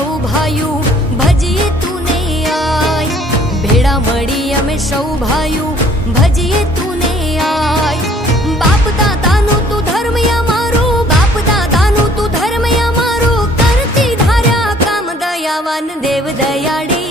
સૌ ભાઈઓ ભજીએ તુને આય, ભેળા મળી અમે સૌ ભાઈઓ ભજીએ તુને આય। બાપ દાદાનું તું ધર્મ અમારું, બાપ દાદાનું તું ધર્મ અમારું, કરતી ધાર્યા કામ દયાવાન દેવ દયાળી।